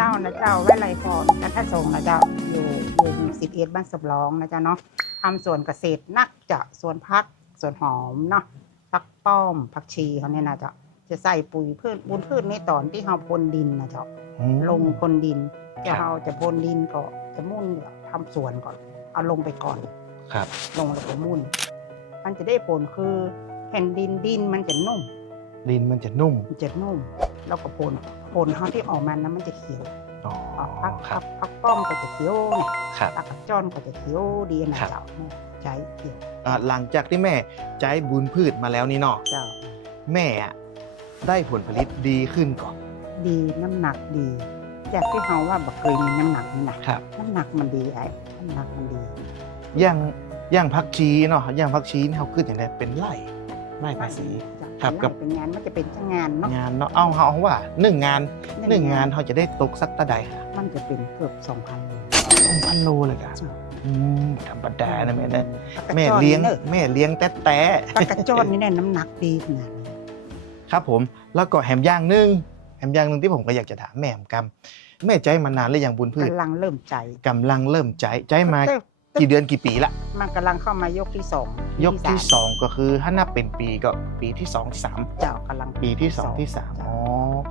เจ้านะเจ้าไว้ไรพรกันท่าทรงนะเจ้าอยู่อยู่หมู่สิบเอ็ดบ้านสบลองนะเจ้าเนาะทำสวนเกษตรนักจะสวนพักสวนหอมเนาะพักป้อมผักชีเขาเนี่ยนะเจ้าจะใส่ปุ๋ยพืชบุญพืชในตอนที่เราพรวนดินนะเจ้าอืม ลงพรวนดินครัจะบเราจะพรวนดินก็จะมุ่นทำสวนก่อน เอาลงไปก่อน ครับ ลงแล้วก็มุ่น มันจะได้ผลคือแผ่นดินดินมันจะนุ่ม ดินมันจะนุ่ม มันจะนุ่ม แล้วก็ผลผลเขาที่ออกมานั้นมันจะเขียวอ๋อพักคพัรักบพักป้อมก็จะเขียวเนี่ยครับพักกับจอนก็จะเขียวดีนะครับเจ้าเนี่ยใช้เขียวอ่าหลังจากที่แม่ใจบุญพืชมาแล้วนี่เนาะเจ้า แม่อะได้ผลผลิตดีขึ้นก่อนดีน้ำหนักดี จากที่เขาว่าบักเคยมีน้ำหนักนี่นะครับ น้ำหนักมันดีไอ้น้ำหนักมันดีย่างย่างพักชีเนาะย่างพักชีนี่เขาขึ้นอย่างไรเป็นไร่ไร่ภาษีจ้ะ ครับเป็นกับ เป็นงานมันจะเป็นจ้างงานเนาะงานเนาะเอาเขาเอาว่าหนึ่งงานหนึ่งงานเขาจะได้ตกสักตะใดมันจะเป็นเกือบสองพันสองพันโลเลยกันเจ้าอืมธรรมดานะแม่นะปากกาแม่จ้อนเลี้ยงนี่นี่แม่เลี้ยงแต่แต่ปลากระจอนนี่เนี่ยน้ำหนักดีขนาดนี้ครับผมแล้วก็แหมย่างหนึ่งแหมย่างหนึ่งที่ผมก็อยากจะถามแม่แหมกำแม่ใจมานานหรือยังบุญพืชกำลังเริ่มใจกำลังเริ่มใจใจมาแต่ กี่เดือนกี่ปีละ มันกำลังเข้ามายกที่สองยกที่สามสองก็คือถ้านับเป็นปีก็ปีที่สองที่สามเจ้ากำลังปีที่สองที่สามเจ้อ๋อ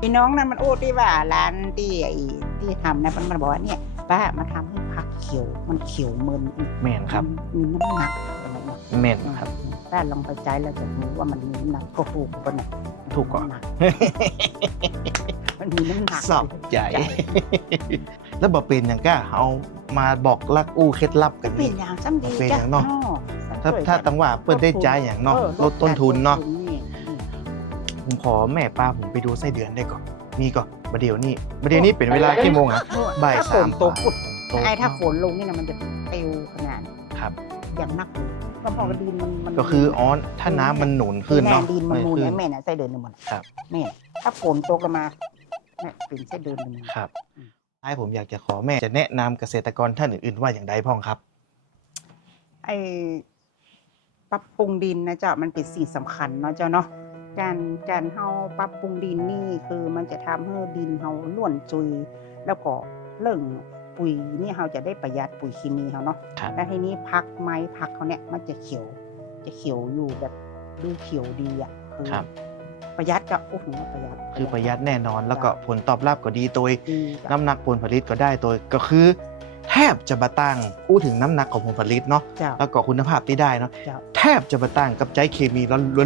พี่น้องนั้นมันโอ้ที่ว่าร้านที่ไอ้ที่ทำนะมันมันบอกว่าเนี่ยป้ามาทำให้ผักเขียวมันเขียวเมินอีกแม่นครับ มีน้ำหนักอะไรเงี้ยแม่นครับ ป้าลองไปใจแล้วจะรู้ว่ามันมีน้ำหนักก็ถูกกว่าเนี่ยถูกกว่าน้ำหนัมันมีน้ำหนักสอบใจ แล้วบอกเป็นอย่างก็เอามาบอกลักอู้เคล็ดลับกันเป็นนี่ อย่างซ้ำดีเป็นจ้ะอย่างเนาะอ้อถ้าถ้าตังว่าเปิดได้ใจายอย่างเนาะออลดต้นทุนเนาะลดต้นี่ผมขอแม่ป้าผมไปดูไส้เดือนได้ก่อนนี่ก่อนประเดี๋ยวนี้ประเดี๋ยวนี้เป็นเวลากี่โมงอะบ่ายถ้ฝสามนตกปุดโต๊ะไอ้ถ้าฝนลงนี่นะมันจะเตียวขนาดครับ อย่างนักเลยก็พอกระดินมันมันก็คืออ๋อถ้าน้ำมันหนุนขึ้นเนาะแม่ดินมันนูนขึ้เนี่ยแม่น่ะไส้เดือนหนึ่งหมดครับ แม่ถ้าฝนตกลงมาเนี่ยเป็นไส้เดือนหนึ่ง ครับ ให้ผมอยากจะขอแม่จะแนะนำเกษตรกรท่านอื่นๆ ว่าอย่างไรพ่องครับ ไอ้ปรับปรุงดินนะเจ้ามันเป็นสิ่งสำคัญเนาะเจ้าเนาะการการเฮาปรับปรุงดินนี่คือมันจะทำให้ดินเฮาล้วนจุย แล้วก็เรื่องปุ๋ยนี่เฮาจะได้ประหยัดปุ๋ยเคมีเฮาเนาะครับ แล้วทีนี้พักไม้พักเขาเนี่ยมันจะเขียว จะเขียวอยู่แบบดูเขียวดีอะคือครับ ประหยัดกับโอ้โหประหยัดคือประหยัดแน่นอน แล้วก็ผลตอบรับก็ดีโดยดีจ้ะ น้ำหนักผลผลิตก็ได้โดยก็คือ แทบจะมาตั้งอู้ถึงน้ำหนักของผลผลิตเนาะเจ้า แล้วก็คุณภาพที่ได้เนาะเจ้า แทบจะมาตั้งกับใจเคมี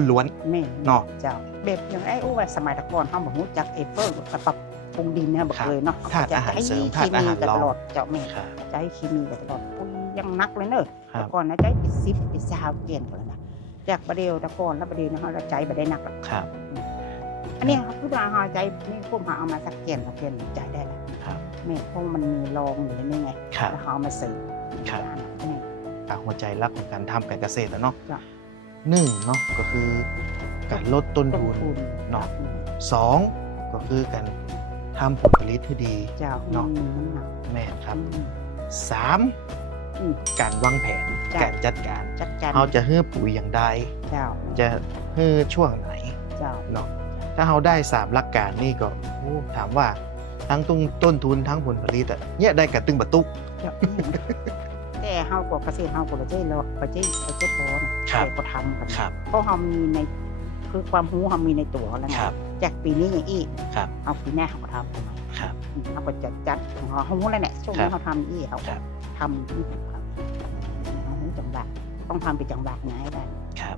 ล้วน แม่เนาะเจ้าแบบอย่างไอ้อู้ว่าสมัยแตะก่อนเฮาบ่ฮู้จักเอเฟิร์กับปรับปรุงดินเนี่ยบ่ครับเคยเนาะธาตุอาหารเสริมเคธาตุอามีหารกันรอง ตลอดเจ้าแม่ๆครับใจเคมีกันตลอดปุ๋ยยังนักเลยเนอะครัแต่บก่อนนะใจเป็น10เป็น20เกณฑ์กันแล้วนะจากประเดี๋ยวแตะก่อนแล้วประเดี๋ยวนะเฮาละใจบ่ได้หนักหรอกครับอั นนี้ครับคือว่าเฮาใจนี่พวกเฮาเอามาสักเกณฑ์สักเกณฑ์ใจได้แล้วครับแม่เพราะมันมีรองอยู่นี่ไงครับแล้วเขาเอามาเสริมครับแม่จากหัวใจรักของการทำการเกษตรแล้วเนาะจ้ะหนึ่งเนาะก็คือการลดต้นต้นทุนทุนเนาะสองก็คือการทำผลผลิตให้ดีเจ้าเนาะมีน้ำหนักแม่นครับอืมสามอืมการวางแผนจ้ะการจัดการจัดการเราจะให้ปุ๋ยอย่างใดเจ้าจะให้ช่วงไหนเจ้าเนาะ ถ้าเราได้สามหลักการนี่ก็โอ้ถามว่าทั้งต้นต้นทุนทั้งผลผลิตอะเนี่ยได้กับตึงบัตุกเจ้าแต่เฮากับเกษตรเฮากับประเทศเราประเทศประเทศพอนะครับแต่ก็ทำกันครับเพราะเฮามีในคือความรู้เฮามีในตัวแล้วนะครับจากปีนี้อย่างอีกครับเอาปีหน้าเฮาก็ทำทำไมครับอืมเฮาก็จัดจัดของเฮาเฮารู้แล้วแหละช่วงครันี้บเฮาทำอีกเฮาคก็รับทำที่ถูกครับเฮารู้จังหวะต้องทำเป็นจังหวะไงให้ได้ครับ